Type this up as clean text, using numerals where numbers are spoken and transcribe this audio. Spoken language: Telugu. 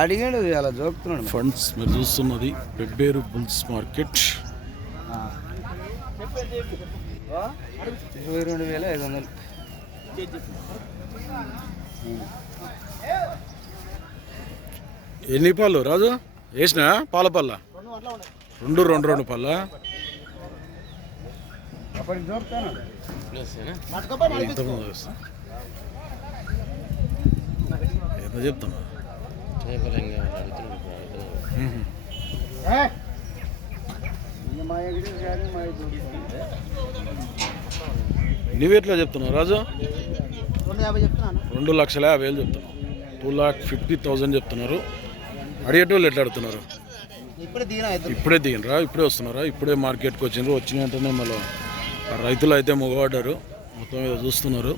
అడిగాడు అలా జోకుతున్నాడు. ఫండ్స్ మీరు చూస్తున్నది పెబ్బేరు బుల్స్ మార్కెట్. 22,500. ఎన్ని పాలు రాజు వేసినా పాల పళ్ళ రెండు పళ్ళ ఎంత చెప్తున్నా నువ్వెట్లా చెప్తున్నావు రాజు? 2,50,000 చెప్తున్నావు. 2,50,000 చెప్తున్నారు. అడిగేటోళ్ళు ఎట్లా అడుగుతున్నారు? ఇప్పుడే దిగినరా? ఇప్పుడే వస్తున్నారా? ఇప్పుడే మార్కెట్కి వచ్చినారు. వచ్చిన వెంటనే మళ్ళీ రైతులు అయితే మొగబడ్డారు. మొత్తం మీద చూస్తున్నారు.